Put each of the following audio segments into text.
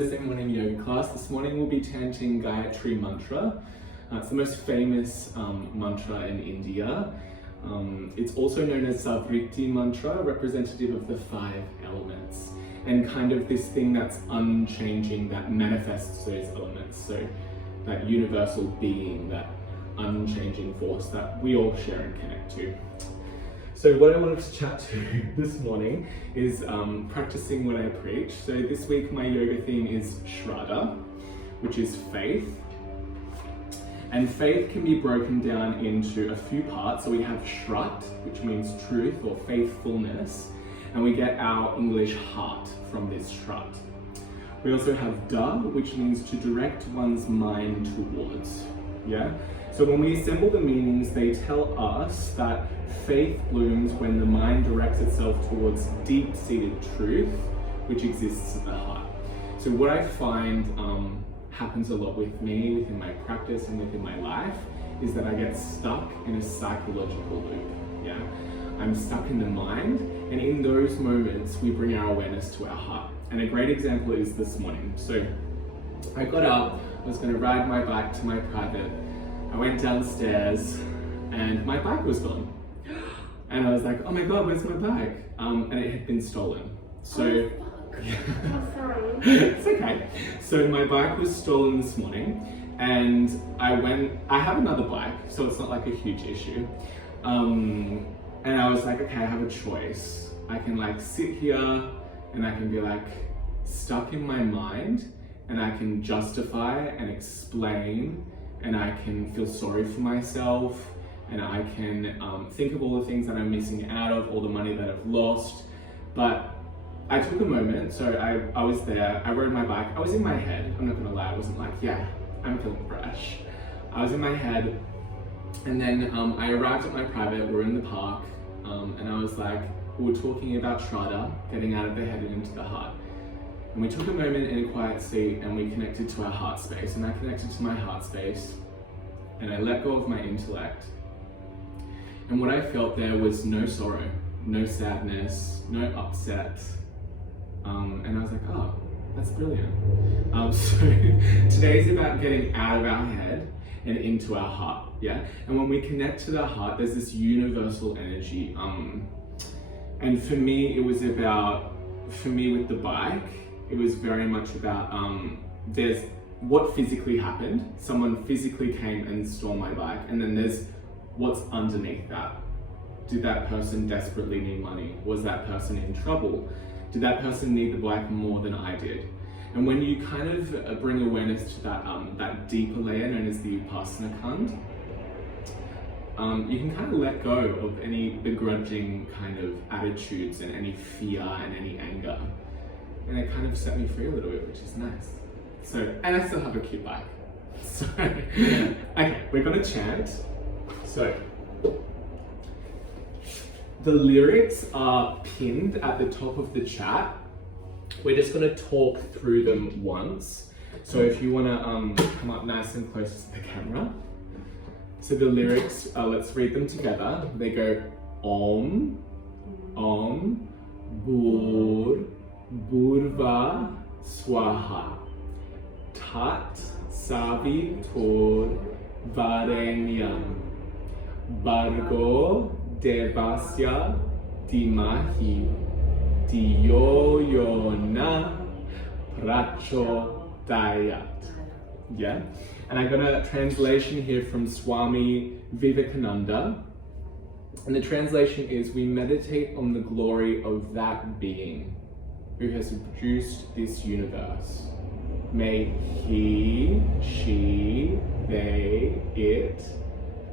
Thursday morning yoga class. This morning we'll be chanting Gayatri mantra. It's the most famous mantra in India. It's also known as Savriti mantra, representative of the 5 elements, and kind of this thing that's unchanging, that manifests those elements. So that universal being, that unchanging force that we all share and connect to. So what I wanted to chat to this morning is practicing what I preach. So this week my yoga theme is Shraddha, which is faith. And faith can be broken down into a few parts. So we have Shrat, which means truth or faithfulness, and we get our English heart from this Shrat. We also have Da, which means to direct one's mind towards. Yeah? So when we assemble the meanings, they tell us that faith blooms when the mind directs itself towards deep-seated truth, which exists at the heart. So what I find happens a lot with me, within my practice and within my life, is that I get stuck in a psychological loop. Yeah, I'm stuck in the mind, and in those moments, we bring our awareness to our heart. And a great example is this morning. So I got up, I was going to ride my bike to my private. I went downstairs and my bike was gone. And I was like, oh my God, where's my bike? And it had been stolen. So, I'm sorry. It's okay. So my bike was stolen this morning, and I have another bike, so it's not like a huge issue. And I was like, okay, I have a choice. I can like sit here and I can be like stuck in my mind, and I can justify and explain, and I can feel sorry for myself, and I can think of all the things that I'm missing out of, all the money that I've lost. But I took a moment, so I was there, I rode my bike, I was in my head, I'm not gonna lie, I wasn't like, yeah, I'm feeling fresh. I was in my head, and then I arrived at my private, we're in the park, and I was like, we were talking about Shraddha, getting out of the head and into the heart. And we took a moment in a quiet seat and we connected to our heart space, and I connected to my heart space, and I let go of my intellect. And what I felt there was no sorrow, no sadness, no upset. And I was like, oh, that's brilliant. So today's about getting out of our head and into our heart, yeah? And when we connect to the heart, there's this universal energy. And for me, it was about, with the bike, it was very much about, there's what physically happened. Someone physically came and stole my bike, and then there's what's underneath that. Did that person desperately need money? Was that person in trouble? Did that person need the bike more than I did? And when you kind of bring awareness to that deeper layer known as the Upasana Khand, you can kind of let go of any begrudging kind of attitudes and any fear and any anger. And it kind of set me free a little bit, which is nice. So, and I still have a cute bike. So, okay, we're gonna chant. So, the lyrics are pinned at the top of the chat. We're just gonna talk through them once. So if you wanna come up nice and close to the camera. So the lyrics, let's read them together. They go Om, Om, Bur, Burva, Swaha, Tat, Savi, Tor, Varenyam, Bargo, Devasya, Dimahi, Diyoyona, Prachodayat. Yeah? And I got a translation here from Swami Vivekananda. And the translation is, we meditate on the glory of that being who has produced this universe. May he, she, they, it,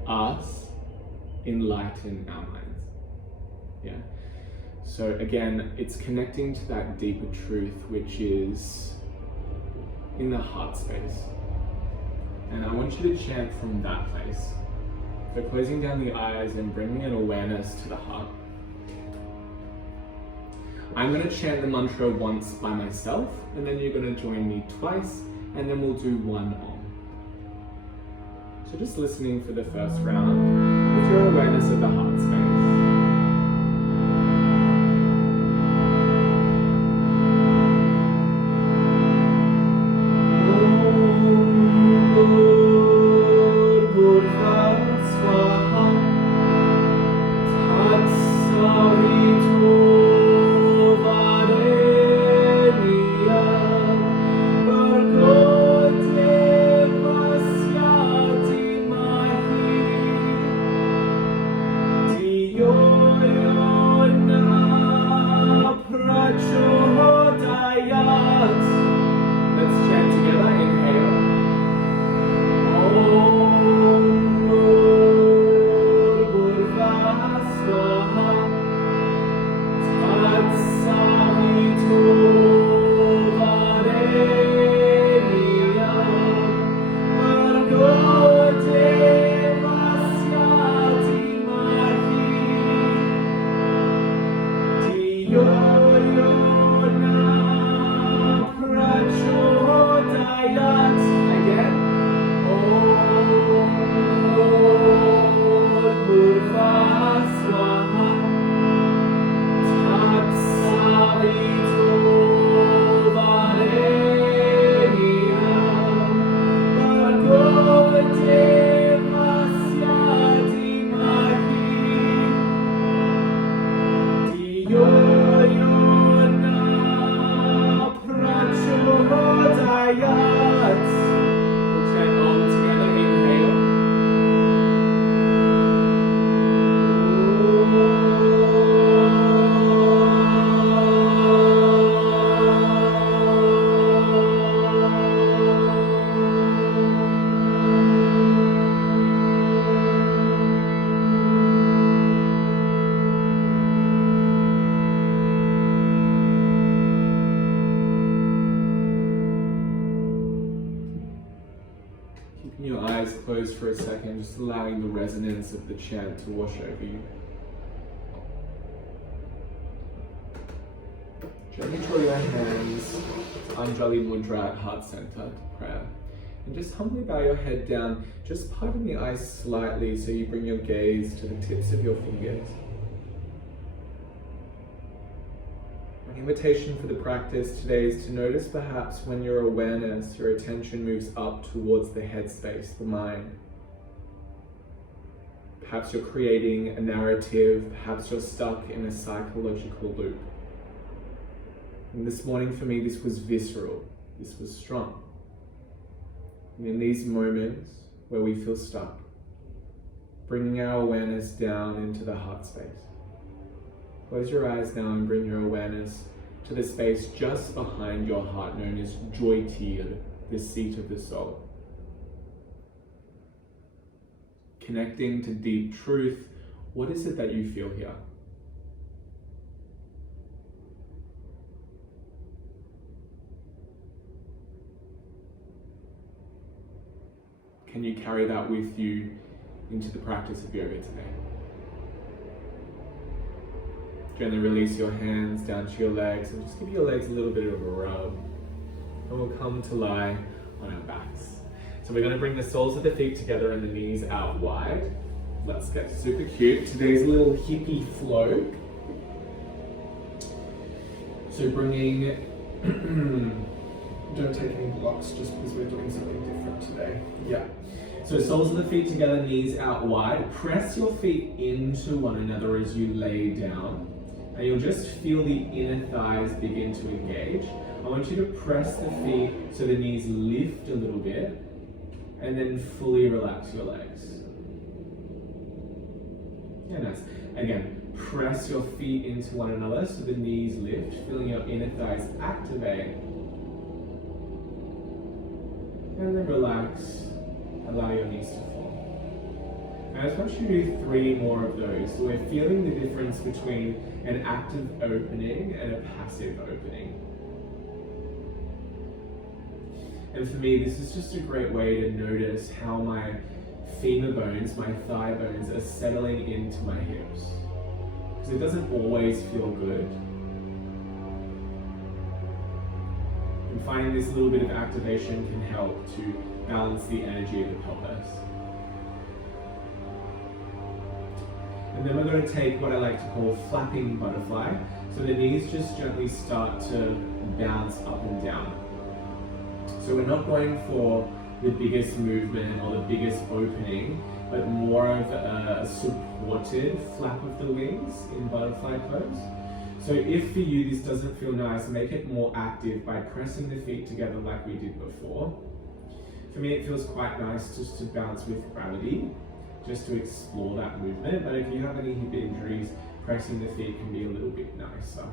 us, enlighten our minds. Yeah. So again, it's connecting to that deeper truth, which is in the heart space. And I want you to chant from that place. So closing down the eyes and bringing an awareness to the heart. I'm going to chant the mantra once by myself, and then you're going to join me twice, and then we'll do one Om. So just listening for the first round with your awareness of the heart space. Gayatri. We'll chant Om together. Inhale. Keeping your eyes closed for a second, just allowing the resonance of the chant to wash over you. Gently draw your hands to Anjali Mudra at heart center, prayer. And just humbly bow your head down, just parting the eyes slightly so you bring your gaze to the tips of your fingers. An invitation for the practice today is to notice perhaps when your awareness, your attention moves up towards the headspace, the mind. Perhaps you're creating a narrative, perhaps you're stuck in a psychological loop. And this morning for me, this was visceral, this was strong. And in these moments where we feel stuck, bringing our awareness down into the heart space. Close your eyes now and bring your awareness to the space just behind your heart, known as Joy Tir, the seat of the soul. Connecting to deep truth, what is it that you feel here? Can you carry that with you into the practice of yoga today? Gently release your hands down to your legs and just give your legs a little bit of a rub. And we'll come to lie on our backs. So we're going to bring the soles of the feet together and the knees out wide. Let's get super cute. Today's a little hippie flow. So bringing, don't take any blocks just because we're doing something different today. Yeah. So soles of the feet together, knees out wide. Press your feet into one another as you lay down. And you'll just feel the inner thighs begin to engage. I want you to press the feet so the knees lift a little bit and then fully relax your legs. Yeah, nice. Again, press your feet into one another so the knees lift, feeling your inner thighs activate. And then relax, allow your knees to fall. And I just want you to do 3 more of those. So we're feeling the difference between an active opening and a passive opening. And for me, this is just a great way to notice how my femur bones, my thigh bones, are settling into my hips. Because it doesn't always feel good. And finding this little bit of activation can help to balance the energy of the pelvis. And then we're going to take what I like to call flapping butterfly. So the knees just gently start to bounce up and down. So we're not going for the biggest movement or the biggest opening, but more of a supported flap of the wings in butterfly pose. So if for you this doesn't feel nice, make it more active by pressing the feet together like we did before. For me, it feels quite nice just to bounce with gravity, just to explore that movement. But if you have any hip injuries, pressing the feet can be a little bit nicer.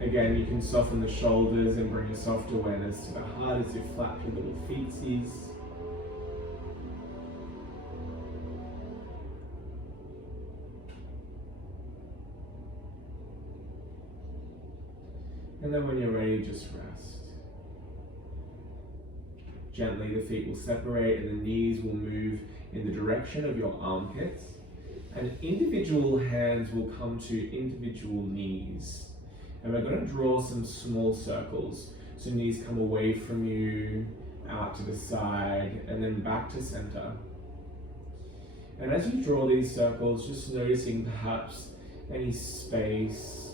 Again, you can soften the shoulders and bring a soft awareness to the heart as you flap your little feetsies. And then when you're ready, just rest. Gently, the feet will separate and the knees will move in the direction of your armpits. And individual hands will come to individual knees. And we're going to draw some small circles. So knees come away from you, out to the side, and then back to center. And as you draw these circles, just noticing perhaps any space,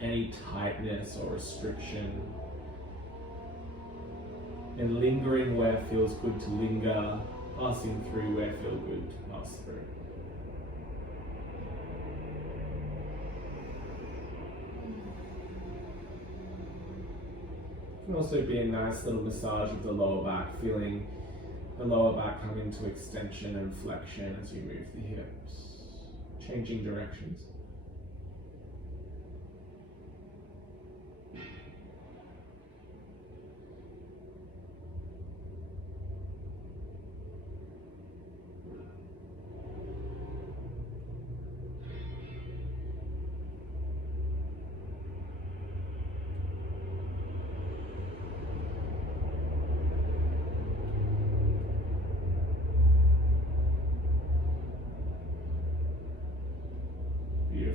any tightness or restriction. And lingering where it feels good to linger, passing through where it feels good to pass through. can also be a nice little massage of the lower back, feeling the lower back come into extension and flexion as you move the hips, changing directions.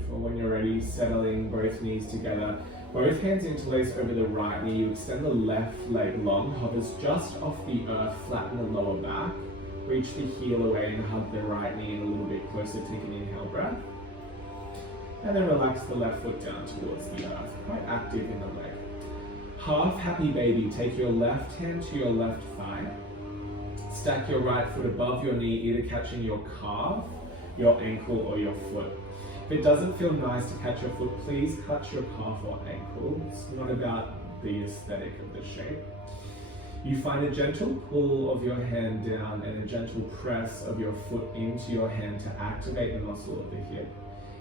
When you're ready, settling both knees together, both hands interlace over the right knee. You extend the left leg long, hovers just off the earth, flatten the lower back, reach the heel away and hug the right knee in a little bit closer. Take an inhale breath, and then relax the left foot down towards the earth, quite active in the leg. Half happy baby, take your left hand to your left thigh, stack your right foot above your knee, either catching your calf, your ankle or your foot. If it doesn't feel nice to catch your foot, please catch your calf or ankle. It's not about the aesthetic of the shape. You find a gentle pull of your hand down and a gentle press of your foot into your hand to activate the muscle of the hip.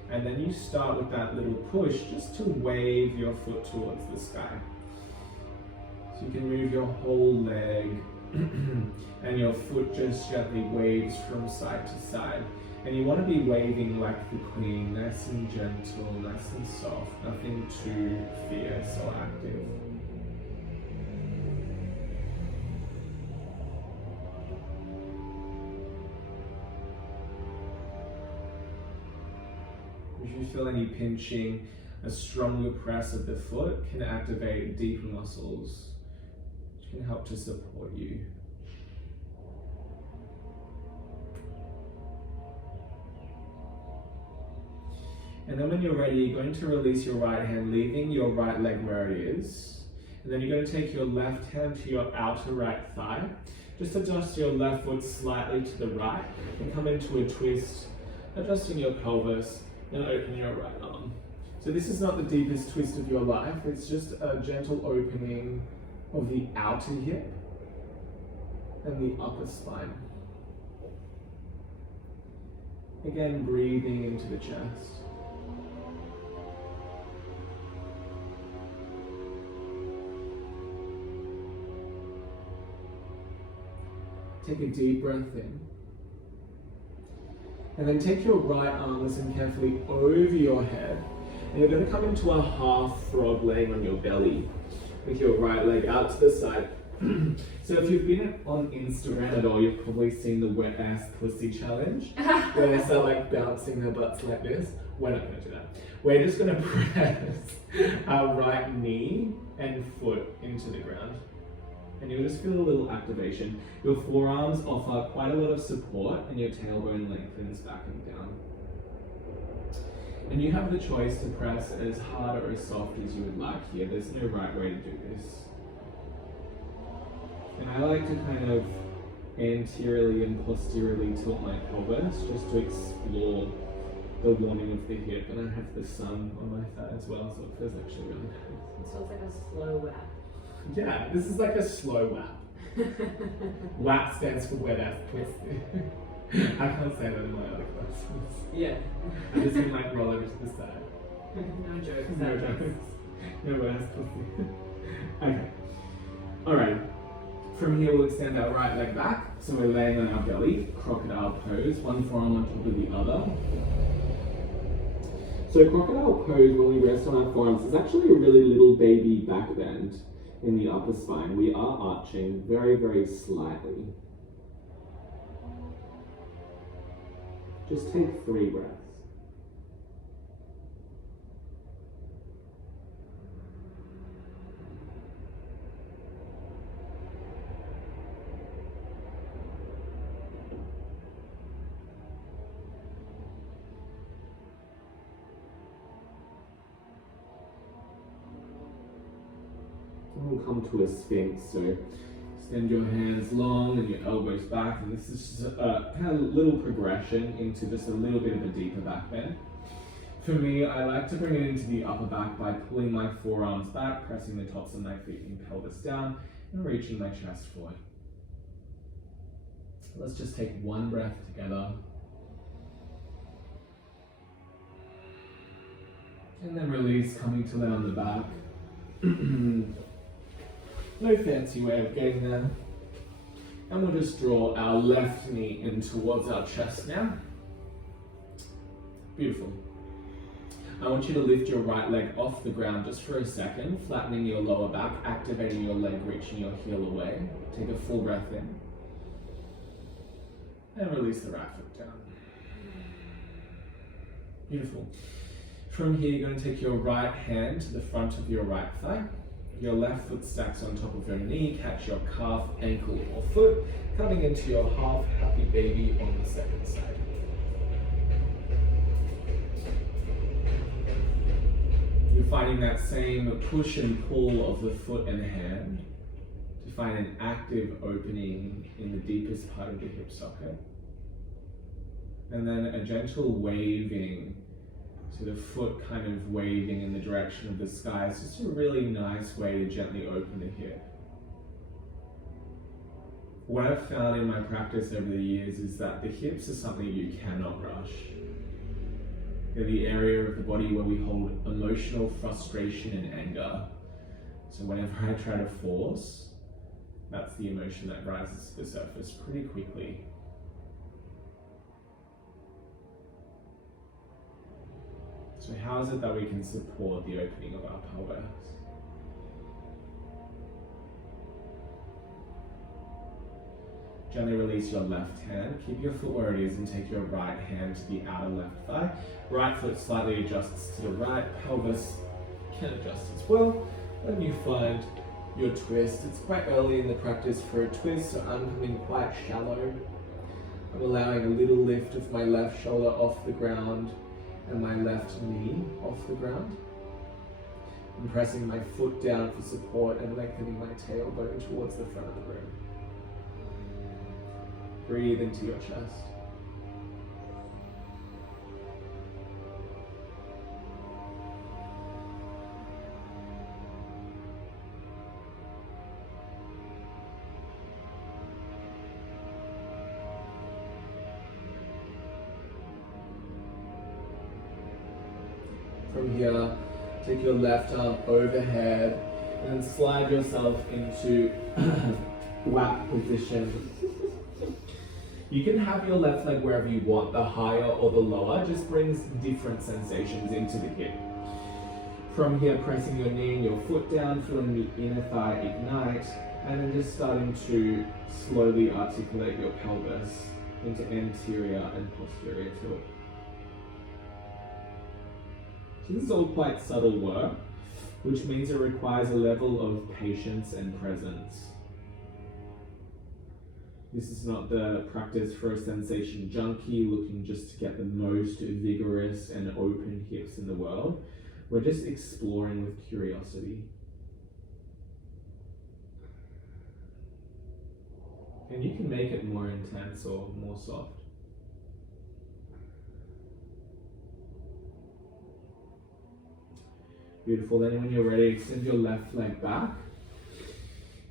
And then you start with that little push just to wave your foot towards the sky. So you can move your whole leg and your foot just gently waves from side to side. And you want to be waving like the queen, nice and gentle, nice and soft, nothing too fierce or active. If you feel any pinching, a stronger press of the foot can activate deeper muscles, which can help to support you. And then when you're ready, you're going to release your right hand, leaving your right leg where it is. And then you're going to take your left hand to your outer right thigh. Just adjust your left foot slightly to the right and come into a twist, adjusting your pelvis and open your right arm. So this is not the deepest twist of your life, it's just a gentle opening of the outer hip and the upper spine. Again, breathing into the chest. Take a deep breath in. And then take your right arm, listen carefully, over your head. And you're going to come into a half frog laying on your belly with your right leg out to the side. So if you've been on Instagram at all, you've probably seen the wet ass pussy challenge, where they start like bouncing their butts like this. We're not going to do that. We're just going to press our right knee and foot into the ground. And you'll just feel a little activation. Your forearms offer quite a lot of support and your tailbone lengthens back and down. And you have the choice to press as hard or as soft as you would like here. There's no right way to do this. And I like to kind of anteriorly and posteriorly tilt my pelvis just to explore the warming of the hip. And I have the sun on my thigh as well, so it feels actually really nice. So it's like a slow wrap. Yeah, this is like a slow WAP. WAP stands for wet ass pussy. I can't say that in my other classes. Yeah. I just mean like roll over to the side. No jokes. No jokes. No wet ass pussy. Okay. Alright. From here we'll extend our right leg back. So we're laying on our belly, crocodile pose, one forearm on top of the other. So crocodile pose, when we rest on our forearms, is actually a really little baby back bend in the upper spine. We are arching very, very slightly. Just take 3 breaths. We'll come to a sphinx, so extend your hands long and your elbows back, and this is just a kind of little progression into just a little bit of a deeper back bend. For me, I like to bring it into the upper back by pulling my forearms back, pressing the tops of my feet and pelvis down, and reaching my chest forward. Let's just take one breath together. And then release, coming to lay on the back. No fancy way of getting there. And we'll just draw our left knee in towards our chest now. Beautiful. I want you to lift your right leg off the ground just for a second, flattening your lower back, activating your leg, reaching your heel away. Take a full breath in. And release the right foot down. Beautiful. From here, you're going to take your right hand to the front of your right thigh. Your left foot stacks on top of your knee. Catch your calf, ankle, or foot, coming into your half happy baby on the second side. You're finding that same push and pull of the foot and hand to find an active opening in the deepest part of the hip socket. And then a gentle waving, so the foot kind of waving in the direction of the sky. It's just a really nice way to gently open the hip. What I've found in my practice over the years is that the hips are something you cannot rush. They're the area of the body where we hold emotional frustration and anger. So whenever I try to force, that's the emotion that rises to the surface pretty quickly. So how is it that we can support the opening of our pelvis? Gently release your left hand, keep your foot where it is and take your right hand to the outer left thigh. Right foot slightly adjusts to the right, pelvis can adjust as well. When you find your twist, it's quite early in the practice for a twist, so I'm coming quite shallow. I'm allowing a little lift of my left shoulder off the ground and my left knee off the ground. I'm pressing my foot down for support and lengthening my tailbone towards the front of the room. Breathe into your chest. From here, take your left arm overhead and then slide yourself into WAP position. You can have your left leg wherever you want, the higher or the lower, just brings different sensations into the hip. From here, pressing your knee and your foot down, feeling the inner thigh ignite, and then just starting to slowly articulate your pelvis into anterior and posterior tilt. So this is all quite subtle work, which means it requires a level of patience and presence. This is not the practice for a sensation junkie looking just to get the most vigorous and open hips in the world. We're just exploring with curiosity. And you can make it more intense or more soft. Beautiful. Then when you're ready, extend your left leg back.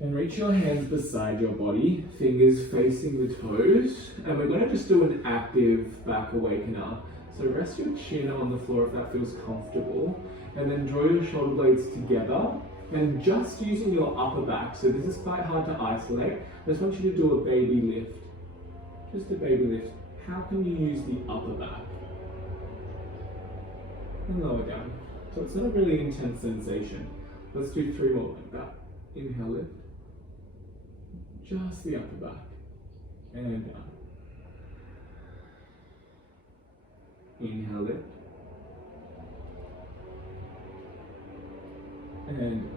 And reach your hands beside your body, fingers facing the toes. And we're going to just do an active back awakener. So rest your chin on the floor if that feels comfortable. And then draw your shoulder blades together. And just using your upper back, so this is quite hard to isolate. I just want you to do a baby lift. Just a baby lift. How can you use the upper back? And lower down. So it's not a really intense sensation. Let's do 3 more like that. Inhale, lift. Just the upper back, and down. Inhale, lift, and down.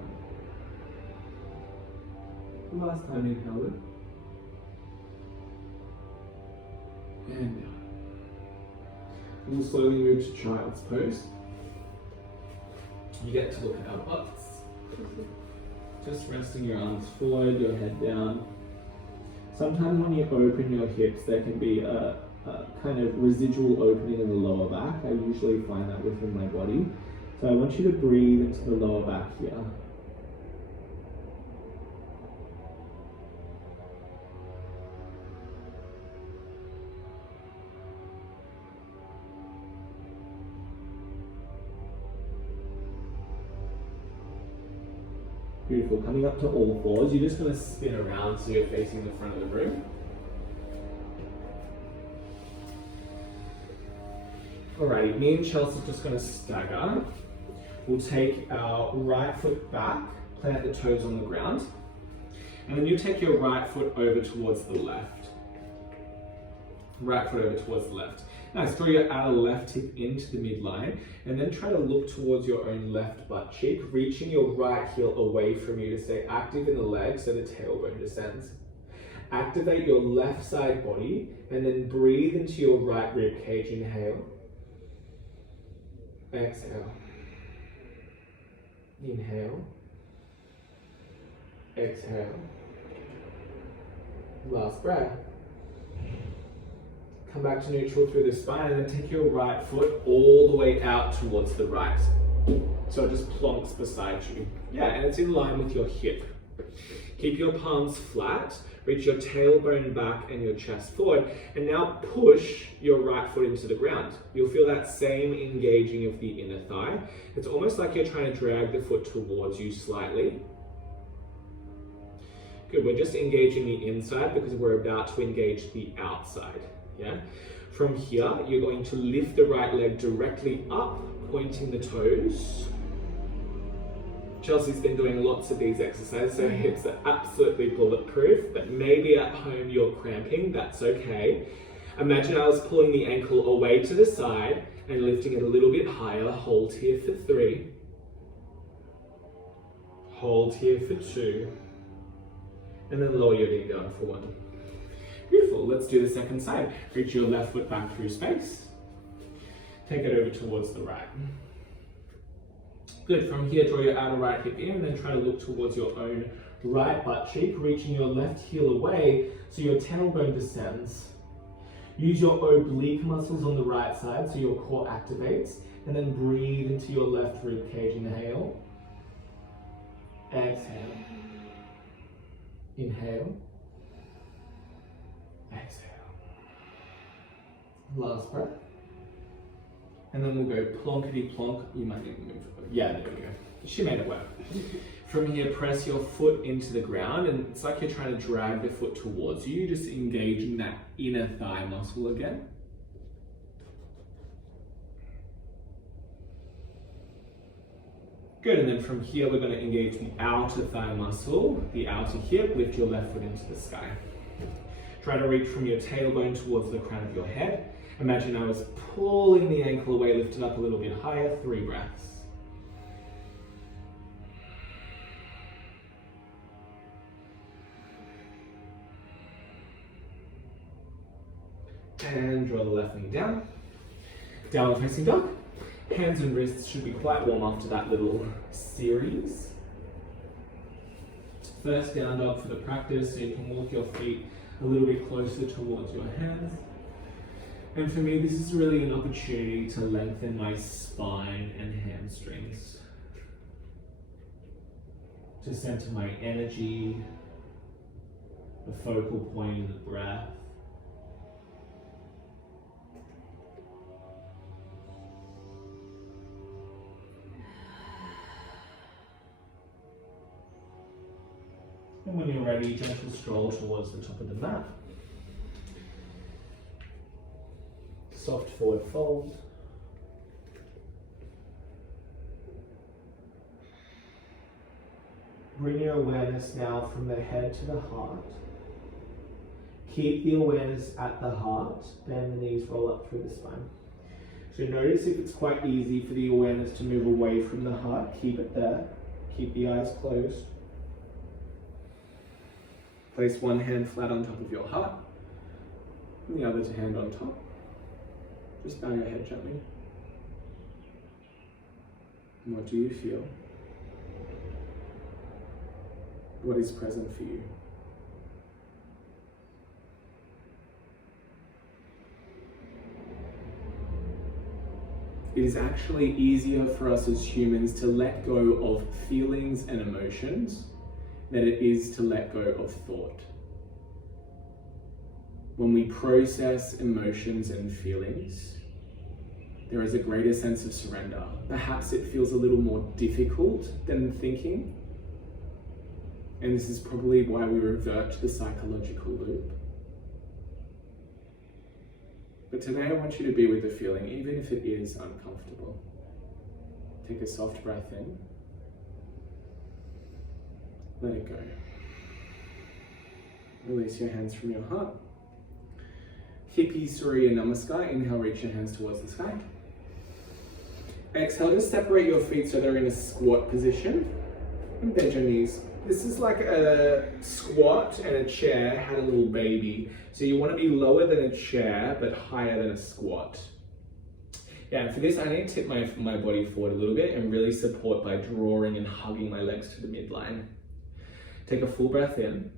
The last time, inhale, lift, and down. We'll slowly move to child's pose. You get to look at our butts. Just resting your arms forward, your head down. Sometimes when you open your hips, there can be a kind of residual opening in the lower back. I usually find that within my body. So I want you to breathe into the lower back here. Beautiful. Coming up to all fours, you're just going to spin around so you're facing the front of the room. Alrighty, me and Chels are just going to stagger. We'll take our right foot back, plant the toes on the ground, and then you take your right foot over towards the left. Right foot over towards the left. Nice, draw your outer left hip into the midline, and then try to look towards your own left butt cheek, reaching your right heel away from you to stay active in the leg so the tailbone descends. Activate your left side body, and then breathe into your right rib cage. Inhale. Exhale. Inhale. Exhale. Last breath. Come back to neutral through the spine, and then take your right foot all the way out towards the right. So it just plonks beside you. Yeah, and it's in line with your hip. Keep your palms flat, reach your tailbone back and your chest forward, and now push your right foot into the ground. You'll feel that same engaging of the inner thigh. It's almost like you're trying to drag the foot towards you slightly. Good, we're just engaging the inside because we're about to engage the outside. Yeah. From here, you're going to lift the right leg directly up, pointing the toes. Chelsea's been doing lots of these exercises, so her hips are absolutely bulletproof, but maybe at home you're cramping, that's okay. Imagine I was pulling the ankle away to the side and lifting it a little bit higher. Hold here for 3. Hold here for 2. And then lower your knee down for 1. Beautiful, let's do the second side. Reach your left foot back through space. Take it over towards the right. Good, from here draw your outer right hip in and then try to look towards your own right butt cheek, reaching your left heel away so your tailbone descends. Use your oblique muscles on the right side so your core activates, and then breathe into your left rib cage. Inhale. Exhale. Inhale. Exhale. Last breath. And then we'll go plonkety plonk. You might need to move. Yeah, there we go. She made it work. From here, press your foot into the ground, and it's like you're trying to drag the foot towards you, just engaging that inner thigh muscle again. Good, and then from here, we're going to engage the outer thigh muscle, the outer hip. Lift your left foot into the sky. Try to reach from your tailbone towards the crown of your head. Imagine I was pulling the ankle away, lift it up a little bit higher. 3 breaths. And draw the left knee down. Downward facing dog. Hands and wrists should be quite warm after that little series. First down dog for the practice, so you can walk your feet a little bit closer towards your hands. And for me, this is really an opportunity to lengthen my spine and hamstrings. To center my energy, the focal point in the breath. And when you're ready, gentle stroll towards the top of the mat. Soft forward fold. Bring your awareness now from the head to the heart. Keep the awareness at the heart. Bend the knees, roll up through the spine. So notice if it's quite easy for the awareness to move away from the heart, keep it there. Keep the eyes closed. Place one hand flat on top of your heart, and the other hand on top. Just bow your head gently. And what do you feel? What is present for you? it is actually easier for us as humans to let go of feelings and emotions than it is to let go of thought. When we process emotions and feelings, there is a greater sense of surrender. Perhaps it feels a little more difficult than thinking. And this is probably why we revert to the psychological loop. But today I want you to be with the feeling, even if it is uncomfortable. Take a soft breath in. Let it go. Release your hands from your heart. Hippies, Surya Namaskar. Inhale, reach your hands towards the sky. Exhale, just separate your feet so they're in a squat position. And bend your knees. This is like a squat and a chair had a little baby. So you want to be lower than a chair, but higher than a squat. Yeah, and for this I need to tip my body forward a little bit and really support by drawing and hugging my legs to the midline. Take a full breath in.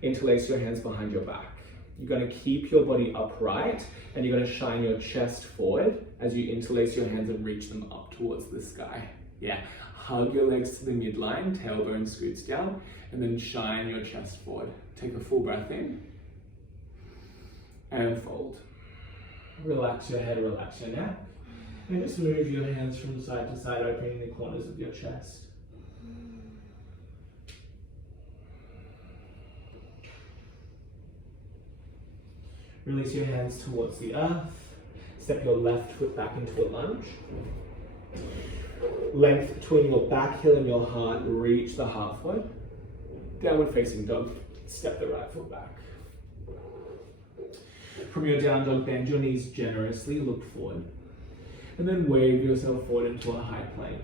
Interlace your hands behind your back. You're going to keep your body upright and you're going to shine your chest forward as you interlace your hands and reach them up towards the sky. Yeah, hug your legs to the midline, tailbone scoots down, and then shine your chest forward. Take a full breath in and fold. Relax your head, relax your neck, and just move your hands from side to side, opening the corners of your chest. Release your hands towards the earth. Step your left foot back into a lunge. Length between your back heel and your heart, reach the heart forward. Downward facing dog, step the right foot back. From your down dog, bend your knees generously, look forward. And then wave yourself forward into a high plank.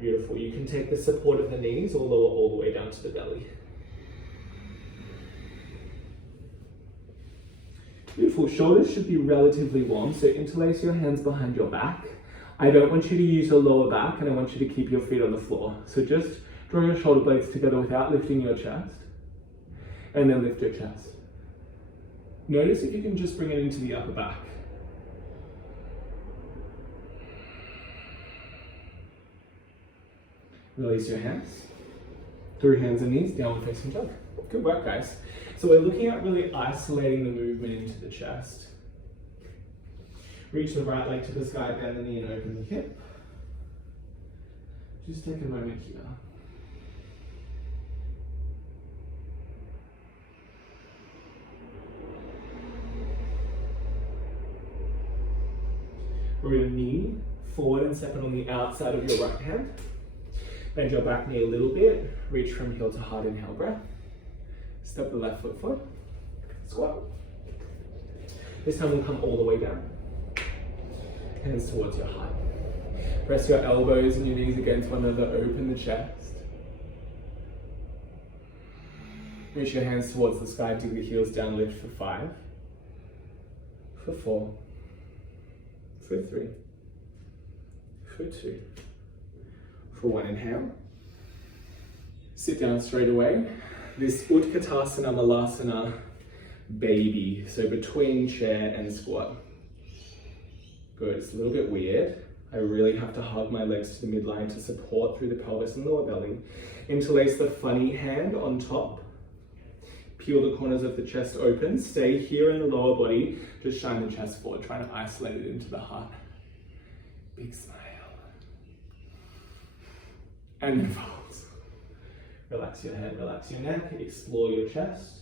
Beautiful. You can take the support of the knees or lower all the way down to the belly. Beautiful. Shoulders should be relatively warm, so interlace your hands behind your back. I don't want you to use your lower back, and I want you to keep your feet on the floor. So just draw your shoulder blades together without lifting your chest, and then lift your chest. Notice if you can just bring it into the upper back. Release your hands. Through hands and knees, downward facing dog. Good work, guys. So we're looking at really isolating the movement into the chest. Reach the right leg to the sky, bend the knee and open the hip. Just take a moment here. We're going to knee forward and step it on the outside of your right hand. Bend your back knee a little bit. Reach from heel to heart, inhale breath. Step the left foot forward. Squat. This time we'll come all the way down. Hands towards your heart. Press your elbows and your knees against one another. Open the chest. Reach your hands towards the sky. Dig the heels down. Lift for 5. For 4. For 3. For 2. For 1, inhale. Sit down straight away. This Utkatasana Malasana baby, so between chair and squat. Good, it's a little bit weird. I really have to hug my legs to the midline to support through the pelvis and lower belly. Interlace the funny hand on top. Peel the corners of the chest open. Stay here in the lower body. Just shine the chest forward, trying to isolate it into the heart. Big smile. And then folds. Relax your head, relax your neck, explore your chest.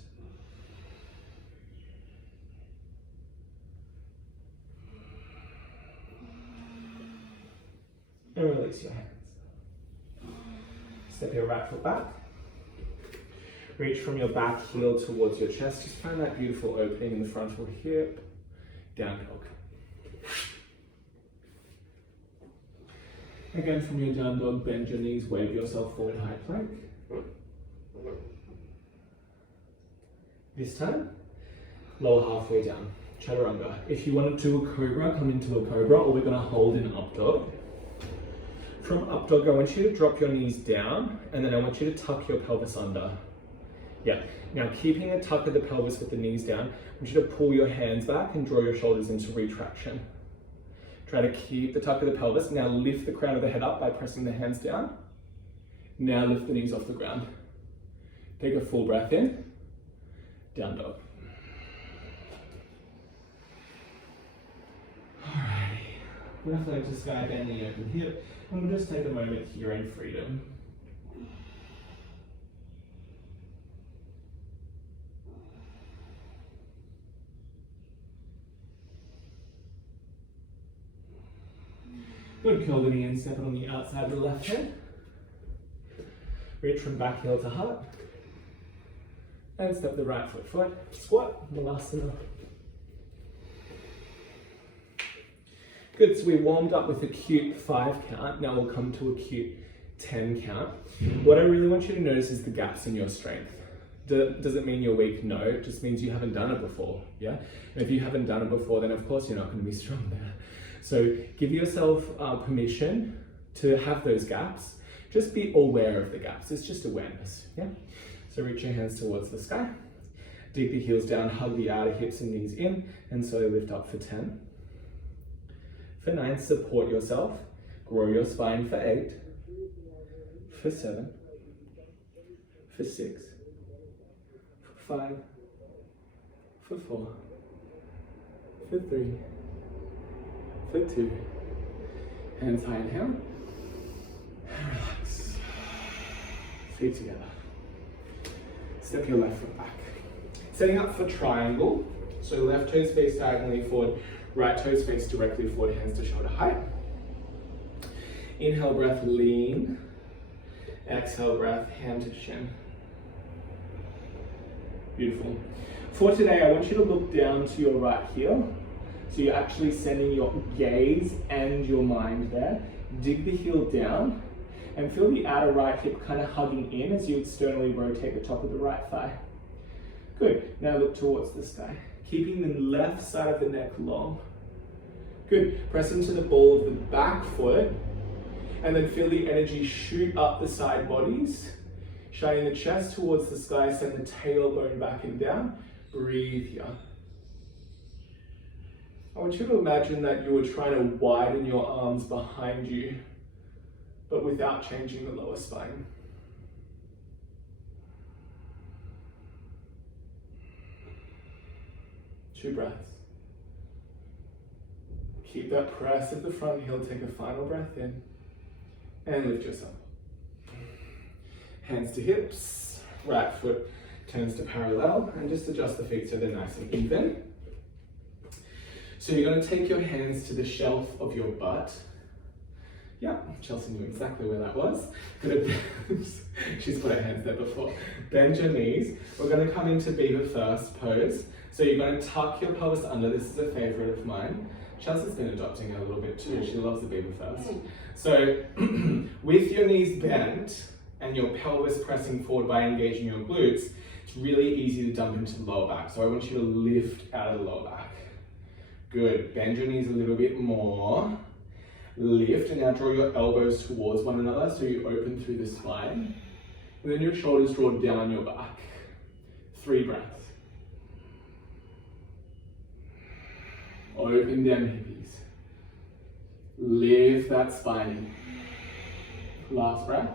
And release your hands. Step your right foot back. Reach from your back heel towards your chest. Just find that beautiful opening in the frontal hip. Down dog. Again, from your down dog, bend your knees, wave yourself forward, high plank. This time, lower halfway down, chaturanga. If you want to do a cobra, come into a cobra, or we're going to hold in up dog. From up dog, I want you to drop your knees down, and then I want you to tuck your pelvis under. Yeah, Now, keeping the tuck of the pelvis with the knees down, I want you to pull your hands back and draw your shoulders into retraction. Try to keep the tuck of the pelvis. Now lift the crown of the head up by pressing the hands down. Now lift the knees off the ground. Take a full breath in, down dog. Alrighty, left leg to sky, bend the open hip, and we'll just take a moment here in freedom. Good, curl the knee and step it on the outside of the left hand. Reach from back heel to heart. And step the right foot forward. Squat, Malasana. Good, so we warmed up with a cute 5 count. Now we'll come to a cute 10 count. What I really want you to notice is the gaps in your strength. Does it mean you're weak? No, it just means you haven't done it before, yeah? And if you haven't done it before, then of course you're not going to be strong there. So give yourself permission to have those gaps. Just be aware of the gaps. It's just awareness, yeah? So reach your hands towards the sky. Dig the heels down, hug the outer hips and knees in, and slowly lift up for 10. For 9, support yourself. Grow your spine for 8. For 7. For 6. For 5. For 4. For 3. For 2. Hands high, inhale. Relax. Feet together. Step your left foot back. Setting up for triangle. So left toes face diagonally forward, right toes face directly forward, hands to shoulder height. Inhale breath, lean. Exhale breath, hand to shin. Beautiful. For today, I want you to look down to your right heel. So you're actually sending your gaze and your mind there. Dig the heel down and feel the outer right hip kind of hugging in as you externally rotate the top of the right thigh. Good. Now look towards the sky, keeping the left side of the neck long. Good. Press into the ball of the back foot and then feel the energy shoot up the side bodies, shining the chest towards the sky, send the tailbone back and down. Breathe here. I want you to imagine that you were trying to widen your arms behind you, but without changing the lower spine. Two breaths. Keep that press at the front heel. Take a final breath in and lift yourself. Hands to hips. Right foot turns to parallel and just adjust the feet so they're nice and even. So you're going to take your hands to the shelf of your butt. Yeah, Chelsea knew exactly where that was. She's put her hands there before. Bend your knees. We're going to come into beaver first pose. So you're going to tuck your pelvis under. This is a favorite of mine. Chelsea's been adopting it a little bit too. She loves the beaver first. So with your knees bent and your pelvis pressing forward by engaging your glutes, it's really easy to dump into the lower back. So I want you to lift out of the lower back. Good. Bend your knees a little bit more. Lift and now draw your elbows towards one another so you open through the spine. And then your shoulders draw down your back. 3 breaths. Open them hippies. Lift that spine in. Last breath.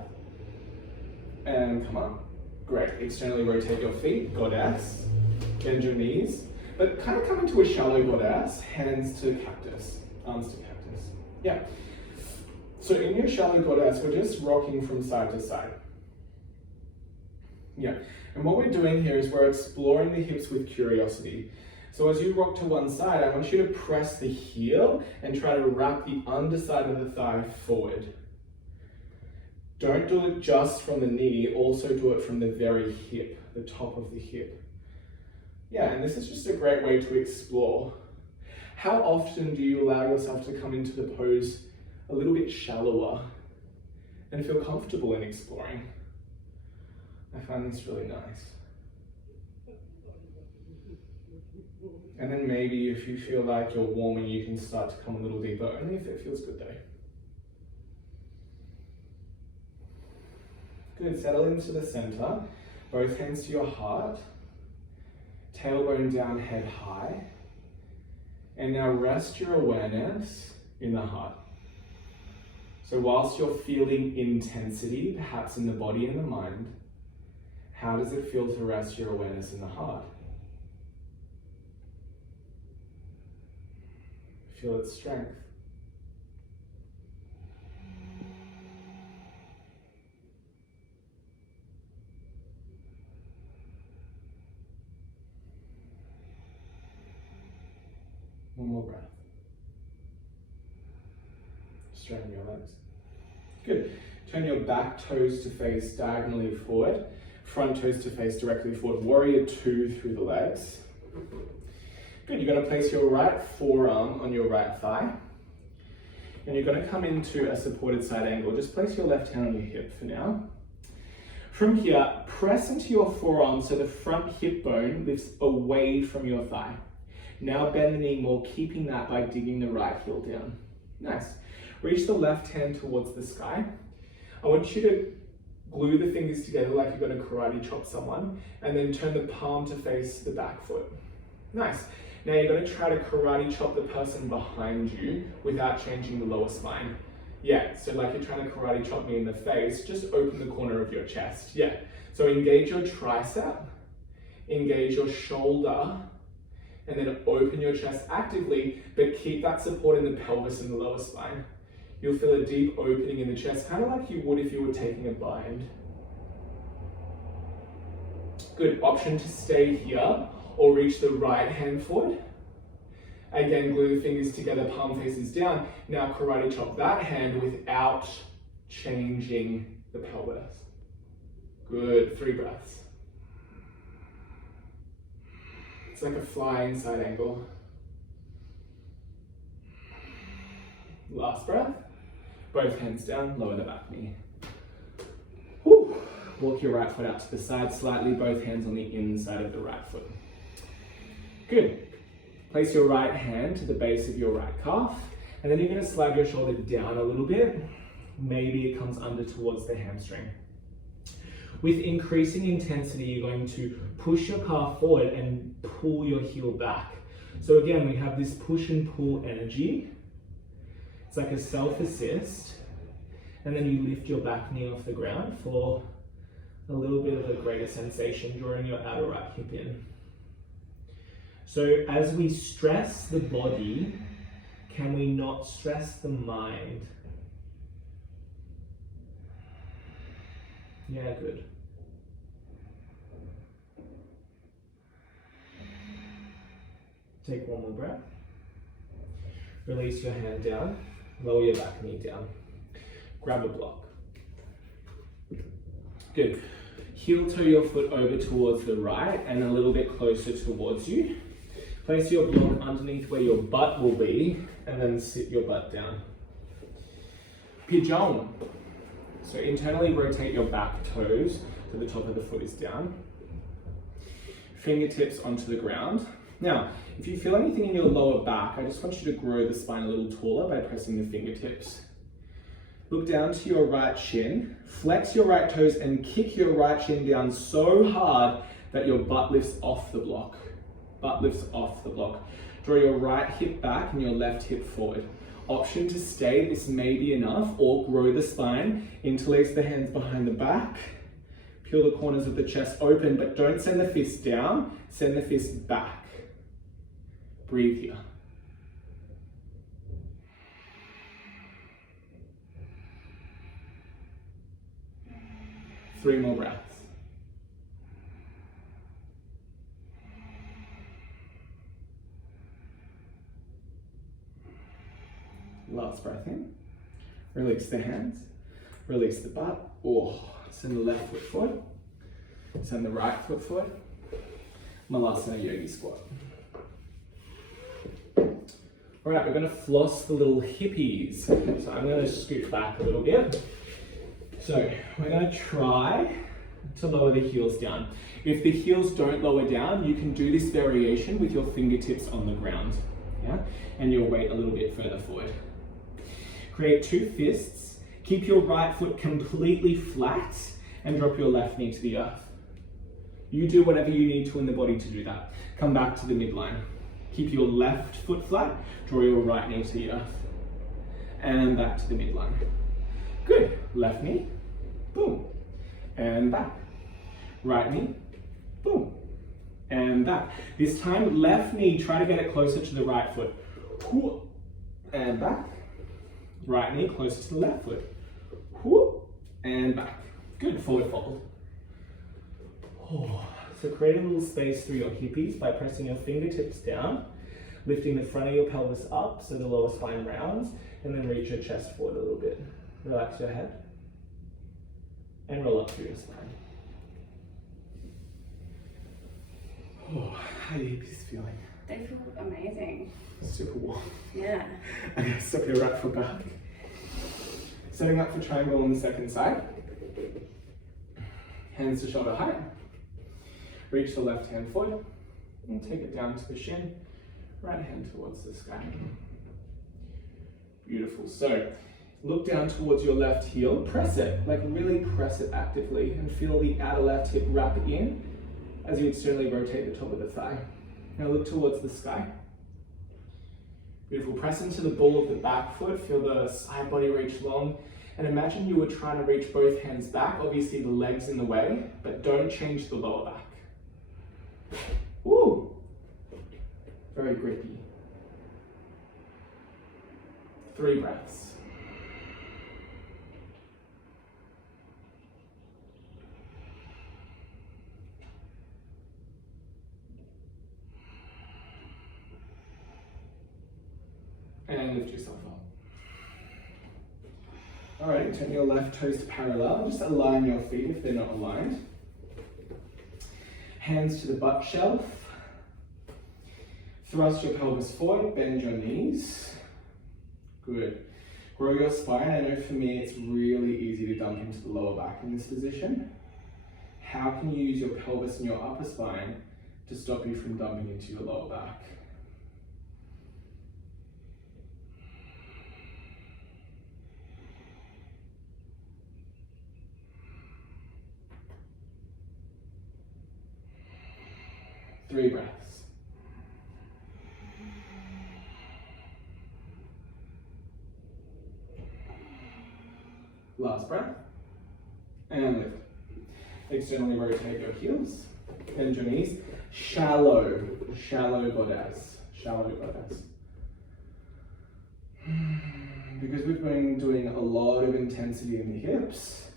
And come on. Great. Externally rotate your feet. Goddess. Bend your knees. But kind of come into a shallow goddess. Hands to cactus. Arms to cactus. Yeah. So in your shallow goddess, we're just rocking from side to side. Yeah. And what we're doing here is we're exploring the hips with curiosity. So as you rock to one side, I want you to press the heel and try to wrap the underside of the thigh forward. Don't do it just from the knee, also do it from the very hip, the top of the hip. Yeah, and this is just a great way to explore. How often do you allow yourself to come into the pose a little bit shallower and feel comfortable in exploring? I find this really nice. And then maybe if you feel like you're warming, you can start to come a little deeper, only if it feels good though. Good, settle into the center, both hands to your heart. tailbone down, head high. And now rest your awareness in the heart. So whilst you're feeling intensity, perhaps in the body and the mind, how does it feel to rest your awareness in the heart? Feel its strength. One more breath. Straighten your legs. Good. Turn your back toes to face diagonally forward, front toes to face directly forward. Warrior 2 through the legs. Good. You're going to place your right forearm on your right thigh. And you're going to come into a supported side angle. Just place your left hand on your hip for now. From here, press into your forearm so the front hip bone lifts away from your thigh. Now bend the knee more, keeping that by digging the right heel down. Nice. Reach the left hand towards the sky. I want you to glue the fingers together like you're going to karate chop someone, and then turn the palm to face the back foot. Nice. Now you're going to try to karate chop the person behind you without changing the lower spine. Yeah, so like you're trying to karate chop me in the face, just open the corner of your chest. Yeah. So engage your tricep, engage your shoulder, and then open your chest actively, but keep that support in the pelvis and the lower spine. You'll feel a deep opening in the chest, kind of like you would if you were taking a bind. Good. Option to stay here or reach the right hand forward. Again, glue the fingers together, palm faces down. Now karate chop that hand without changing the pelvis. Good. 3 breaths. It's like a flying side angle. Last breath. Both hands down, lower the back knee. Whew. Walk your right foot out to the side slightly, both hands on the inside of the right foot. Good. Place your right hand to the base of your right calf, and then you're going to slide your shoulder down a little bit. Maybe it comes under towards the hamstring. With increasing intensity, you're going to push your calf forward and pull your heel back. So again, we have this push and pull energy. It's like a self-assist. And then you lift your back knee off the ground for a little bit of a greater sensation, drawing your outer right hip in. So as we stress the body, can we not stress the mind? Yeah, good. Take one more breath. Release your hand down. Lower your back knee down. Grab a block. Good. Heel toe your foot over towards the right and a little bit closer towards you. Place your block underneath where your butt will be and then sit your butt down. Pigeon. So internally rotate your back toes so the top of the foot is down. Fingertips onto the ground. Now, if you feel anything in your lower back, I just want you to grow the spine a little taller by pressing the fingertips. Look down to your right shin, flex your right toes and kick your right shin down so hard that your butt lifts off the block. Butt lifts off the block. Draw your right hip back and your left hip forward. Option to stay, this may be enough, or grow the spine, interlace the hands behind the back, peel the corners of the chest open, but don't send the fist down, send the fist back. Breathe here. Three more breaths. Last breath in. Release the hands. Release the butt. Oh, send the left foot forward. Send the right foot forward. Malasana Yogi Squat. All right, we're going to floss the little hippies. So I'm going to scoot back a little bit. So we're going to try to lower the heels down. If the heels don't lower down, you can do this variation with your fingertips on the ground, yeah, and your weight a little bit further forward. Create two fists. Keep your right foot completely flat and drop your left knee to the earth. You do whatever you need to in the body to do that. Come back to the midline. Keep your left foot flat, draw your right knee to the earth. And back to the midline. Good. Left knee, boom, and back. Right knee, boom, and back. This time, left knee, try to get it closer to the right foot. And back. Right knee closer to the left foot. And back. Good, forward fold. So create a little space through your hippies by pressing your fingertips down, lifting the front of your pelvis up so the lower spine rounds, and then reach your chest forward a little bit. Relax your head and roll up through your spine. How are your hippies feeling? They feel amazing. Super warm. Yeah. I'm going to step your right foot back. Setting up for triangle on the second side. Hands to shoulder height. Reach the left hand forward and take it down to the shin. Right hand towards the sky. Beautiful. So look down towards your left heel. Press it, like really press it actively, and feel the outer left hip wrap in as you externally rotate the top of the thigh. Now look towards the sky. Beautiful. Press into the ball of the back foot. Feel the side body reach long. And imagine you were trying to reach both hands back. Obviously the leg's in the way, but don't change the lower back. Woo! Very grippy. 3 breaths. And lift yourself up. Alright, turn your left toes to parallel. Just align your feet if they're not aligned. Hands to the butt shelf. Thrust your pelvis forward, bend your knees. Good. Grow your spine. I know for me it's really easy to dump into the lower back in this position. How can you use your pelvis and your upper spine to stop you from dumping into your lower back? Three breaths. Last breath. And lift. Externally rotate your heels. Bend your knees. Shallow goddess. Shallow goddess. Because we've been doing a lot of intensity in the hips,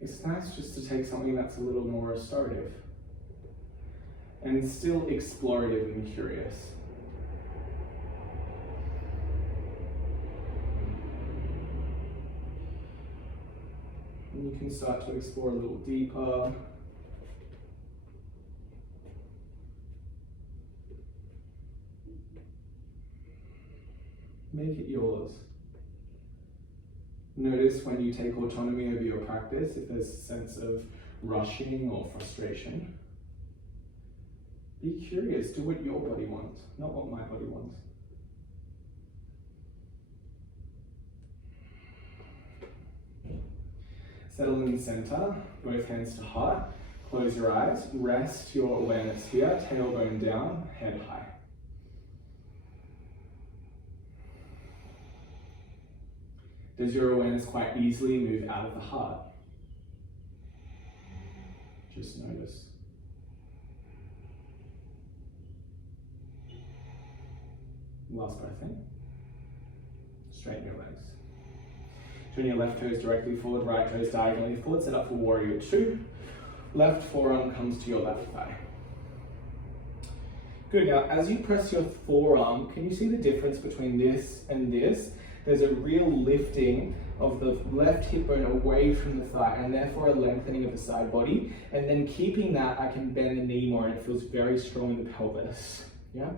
it's nice just to take something that's a little more restorative. And still explorative and curious. And you can start to explore a little deeper. Make it yours. Notice when you take autonomy over your practice, if there's a sense of rushing or frustration. Be curious, do what your body wants, not what my body wants. Settle in the center, both hands to heart. Close your eyes, rest your awareness here, tailbone down, head high. Does your awareness quite easily move out of the heart? Just notice. Last breath in. Straighten your legs. Turn your left toes directly forward, right toes diagonally forward. Set up for warrior 2. Left forearm comes to your left thigh. Good. Now, as you press your forearm, can you see the difference between this and this? There's a real lifting of the left hip bone away from the thigh, and therefore a lengthening of the side body. And then keeping that, I can bend the knee more, and it feels very strong in the pelvis. Yeah.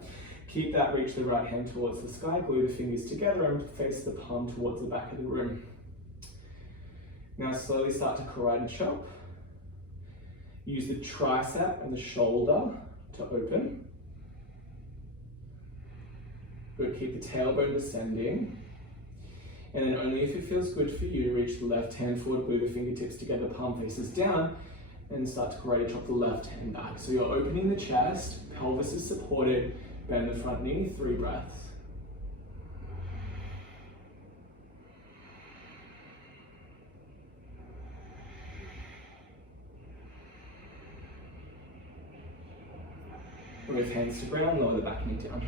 Keep that, reach the right hand towards the sky, glue the fingers together and face the palm towards the back of the room. Now slowly start to karate chop. Use the tricep and the shoulder to open. Good, keep the tailbone descending. And then only if it feels good for you, reach the left hand forward, glue the fingertips together, palm faces down, and start to karate chop the left hand back. So you're opening the chest, pelvis is supported, bend the front knee, 3 breaths. Both hands to ground, lower the back knee down.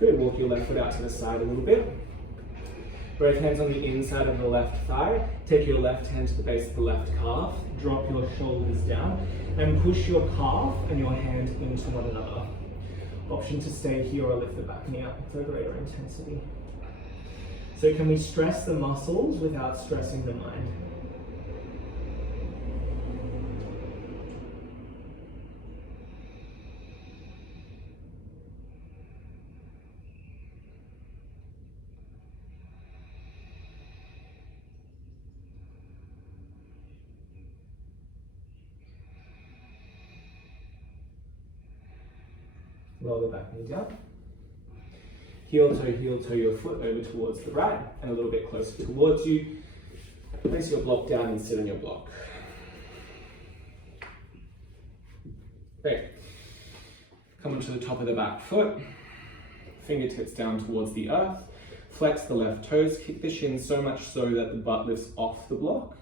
Good, walk your left foot out to the side a little bit. Both hands on the inside of the left thigh. Take your left hand to the base of the left calf. Drop your shoulders down and push your calf and your hand into one another. Option to stay here or lift the back knee up for greater intensity. So can we stress the muscles without stressing the mind? Lower the back knee down. Heel toe your foot over towards the right and a little bit closer towards you. Place your block down and sit on your block. Great. Come onto the top of the back foot. Fingertips down towards the earth. Flex the left toes. Kick the shins so much so that the butt lifts off the block.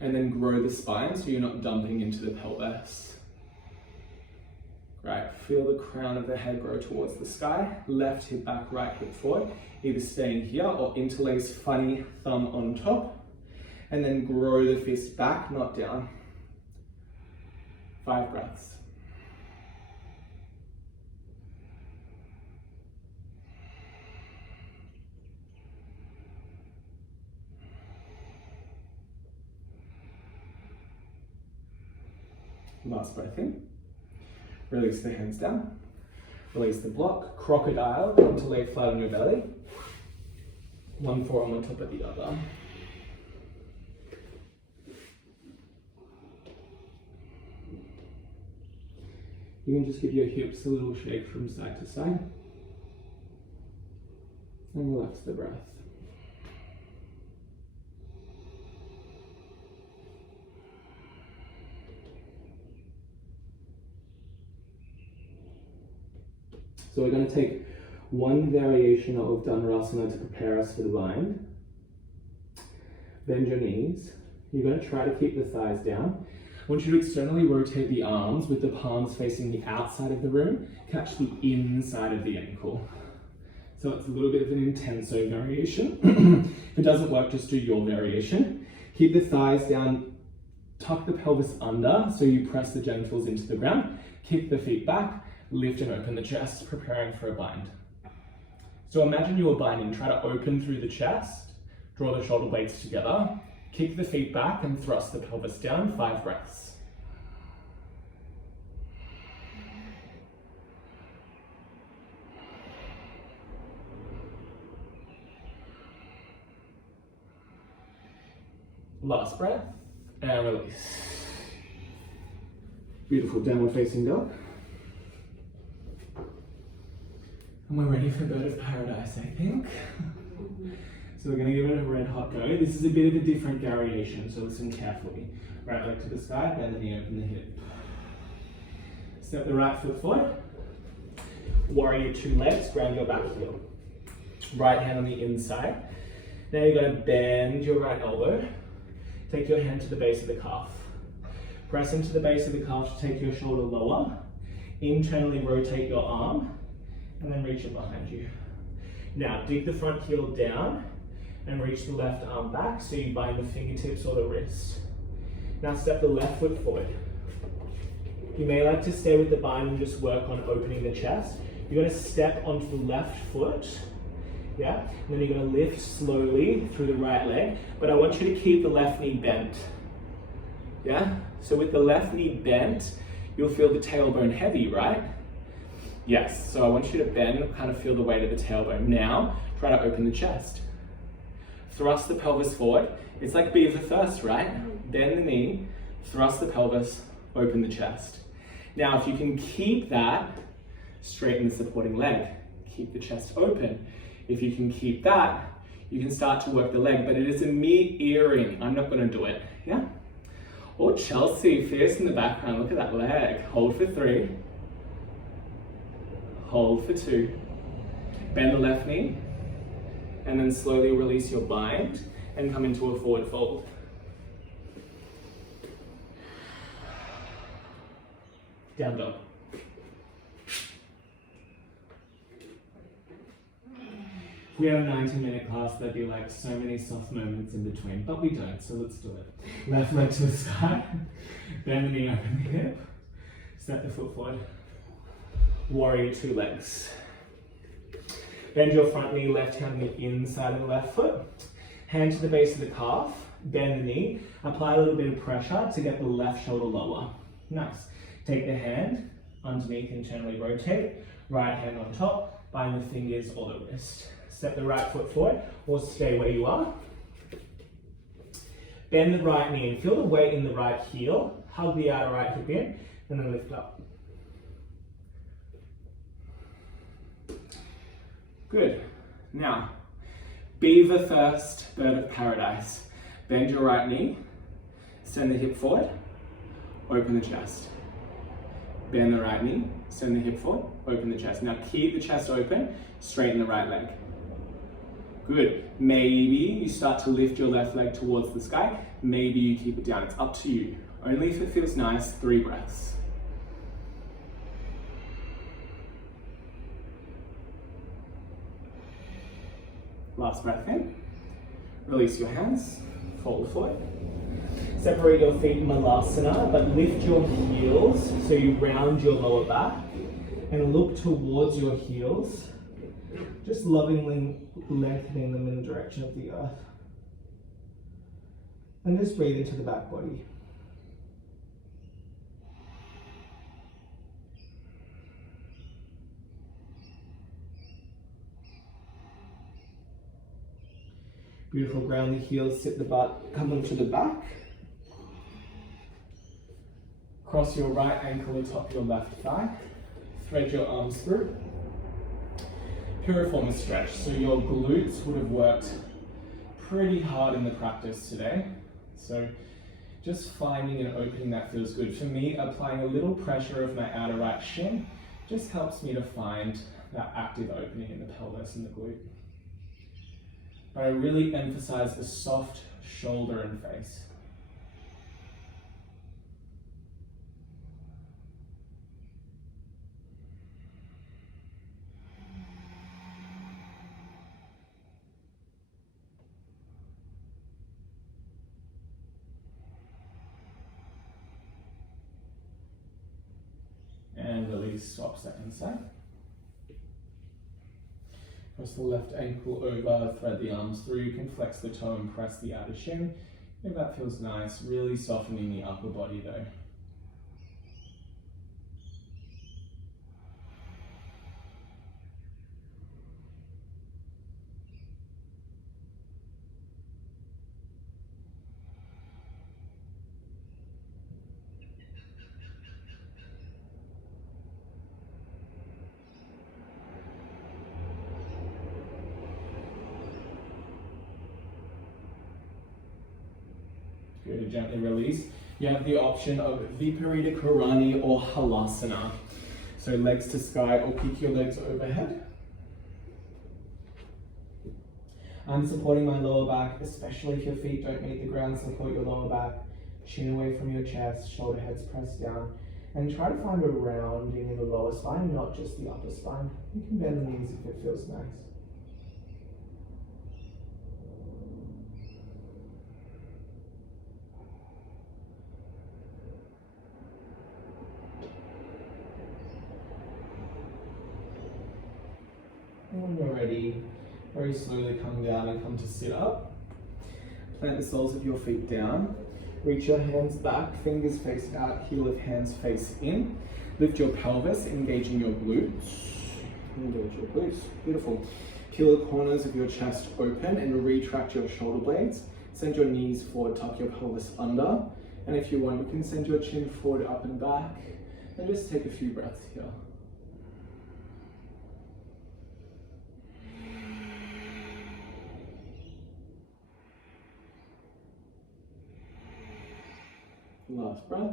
And then grow the spine so you're not dumping into the pelvis. Right, feel the crown of the head grow towards the sky. Left hip back, right hip forward. Either staying here or interlace funny thumb on top. And then grow the fist back, not down. 5 breaths. Last breath in. Release the hands down. Release the block. Crocodile, come to lay flat on your belly. One forearm on top of the other. You can just give your hips a little shake from side to side. And relax the breath. So we're going to take one variation of Dhanurasana to prepare us for the bind. Bend your knees. You're going to try to keep the thighs down. I want you to externally rotate the arms with the palms facing the outside of the room. Catch the inside of the ankle. So it's a little bit of an intenso variation. If it doesn't work, just do your variation. Keep the thighs down. Tuck the pelvis under so you press the genitals into the ground. Kick the feet back. Lift and open the chest, preparing for a bind. So imagine you are binding. Try to open through the chest, draw the shoulder blades together, kick the feet back and thrust the pelvis down, 5 breaths. Last breath, and release. Beautiful, downward facing dog. And we're ready for bird of paradise, I think. So we're going to give it a red hot go. This is a bit of a different variation, so listen carefully. Right leg to the sky, bend the knee, open the hip. Step the right foot forward. Warrior 2 legs, ground your back heel. Right hand on the inside. Now you're going to bend your right elbow. Take your hand to the base of the calf. Press into the base of the calf to take your shoulder lower. Internally rotate your arm. And then reach it behind you. Now dig the front heel down and reach the left arm back so you bind the fingertips or the wrist. Now step the left foot forward. You may like to stay with the bind and just work on opening the chest. You're going to step onto the left foot, yeah? And then you're going to lift slowly through the right leg, but I want you to keep the left knee bent, yeah? So with the left knee bent, you'll feel the tailbone heavy, right? Yes, so I want you to bend, kind of feel the weight of the tailbone. Now, try to open the chest. Thrust the pelvis forward. It's like beaver first, right? Bend the knee, thrust the pelvis, open the chest. Now, if you can keep that, straighten the supporting leg. Keep the chest open. If you can keep that, you can start to work the leg, but it is a mere earring. I'm not gonna do it, yeah? Or Chelsea, fierce in the background. Look at that leg. Hold for 3. Hold for 2. Bend the left knee. And then slowly release your bind and come into a forward fold. Down dog. If we had a 90-minute class, there'd be like so many soft moments in between, but we don't, so let's do it. Left leg to the sky, bend the knee, open the hip, step the foot forward. Warrior 2 legs. Bend your front knee, left hand on the inside of the left foot. Hand to the base of the calf, bend the knee, apply a little bit of pressure to get the left shoulder lower. Nice. Take the hand underneath and gently rotate. Right hand on top, bind the fingers or the wrist. Step the right foot forward or stay where you are. Bend the right knee and feel the weight in the right heel. Hug the outer right hip in and then lift up. Good. Now, beaver first, bird of paradise. Bend your right knee, send the hip forward, open the chest. Bend the right knee, send the hip forward, open the chest. Now keep the chest open, straighten the right leg. Good. Maybe you start to lift your left leg towards the sky. Maybe you keep it down. It's up to you. Only if it feels nice. 3 breaths. Last breath in. Release your hands. Fold forward. Separate your feet in Malasana, but lift your heels so you round your lower back and look towards your heels, just lovingly lengthening them in the direction of the earth. And just breathe into the back body. Beautiful, ground the heels, sit the butt, come onto the back. Cross your right ankle atop your left thigh. Thread your arms through. Piriform stretch. So your glutes would have worked pretty hard in the practice today. So just finding and opening that feels good. For me, applying a little pressure of my outer right shin just helps me to find that active opening in the pelvis and the glute. But I really emphasize the soft shoulder and face. And release, swap second side. Press the left ankle over, thread the arms through. You can flex the toe and press the outer shin. If that feels nice, really softening the upper body though. Good, gently release. You have the option of Viparita Karani or Halasana. So legs to sky or kick your legs overhead. I'm supporting my lower back, especially if your feet don't meet the ground. Support your lower back, chin away from your chest, shoulder heads pressed down. And try to find a rounding in the lower spine, not just the upper spine. You can bend the knees if it feels nice. And when you're ready, very slowly come down and come to sit up. Plant the soles of your feet down. Reach your hands back, fingers face out, heel of hands face in. Lift your pelvis, engaging your glutes. Engage your glutes. Beautiful. Peel the corners of your chest open and retract your shoulder blades. Send your knees forward, tuck your pelvis under. And if you want, you can send your chin forward, up and back. And just take a few breaths here. Last breath.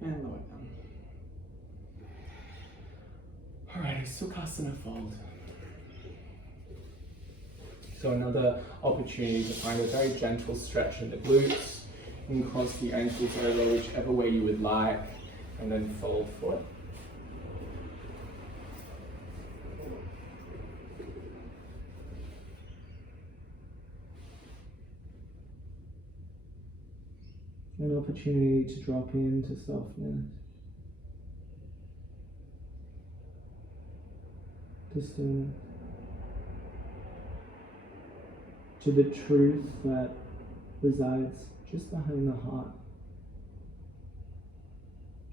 And lower down. Alrighty, Sukhasana fold. So another opportunity to find a very gentle stretch in the glutes. You can cross the ankles over whichever way you would like, and then fold forward. An opportunity to drop into softness, to stillness, to the truth that resides just behind the heart.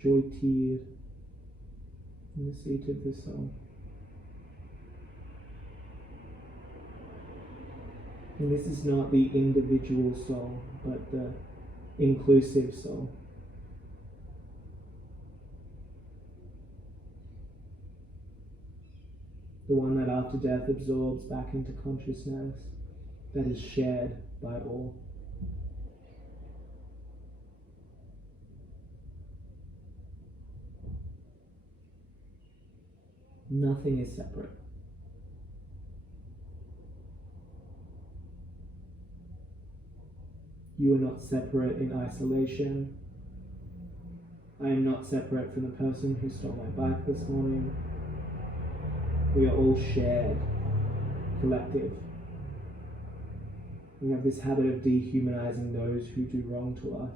Joy tear in the seat of the soul. And this is not the individual soul, but the inclusive soul. The one that after death absorbs back into consciousness, that is shared by all. Nothing is separate. You are not separate in isolation. I am not separate from the person who stole my bike this morning. We are all shared, collective. We have this habit of dehumanizing those who do wrong to us.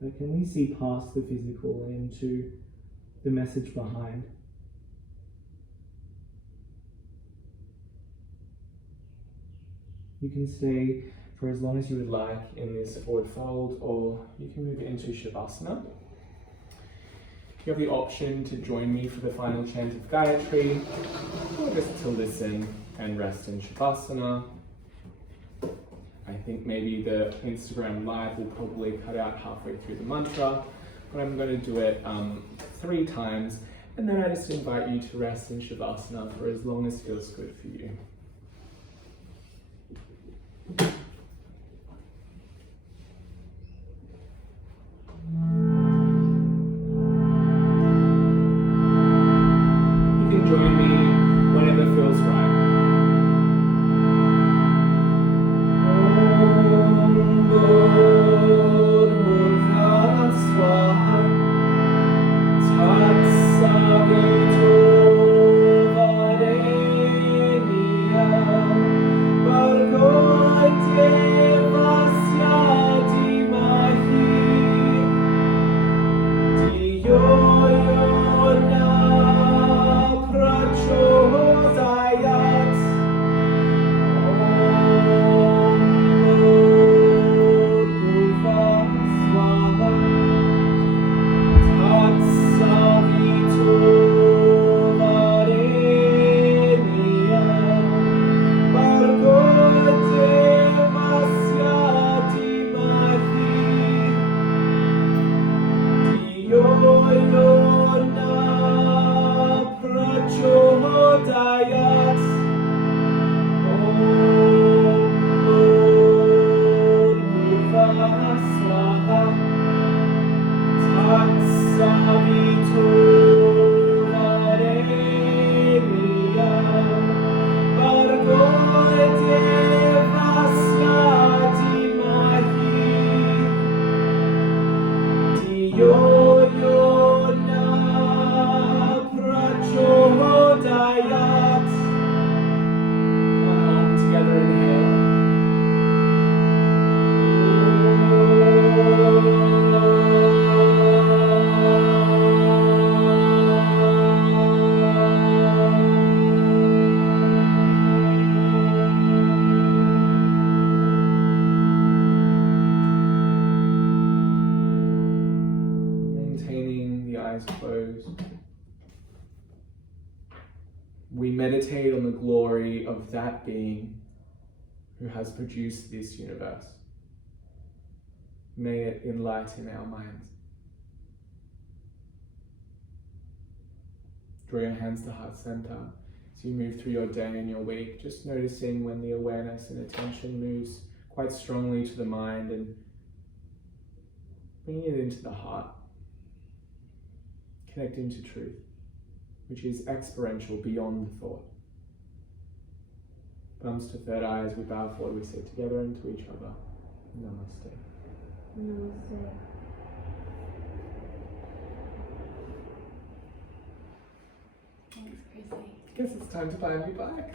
But can we see past the physical and into the message behind? You can stay for as long as you would like in this forward fold, or you can move into Shavasana. You have the option to join me for the final chant of Gayatri, or just to listen and rest in Shavasana. I think maybe the Instagram live will probably cut out halfway through the mantra, but I'm going to do it 3 times, and then I just invite you to rest in Shavasana for as long as feels good for you. You can join me whenever feels right. We meditate on the glory of that being who has produced this universe. May it enlighten our minds. Draw your hands to heart center as you move through your day and your week, just noticing when the awareness and attention moves quite strongly to the mind and Bringing it into the heart. Connecting to truth, which is experiential beyond thought. Thumbs to third eye as we bow forward, we say together into each other. Namaste. Namaste. Thanks, Krissy. Guess it's time to buy a new bike.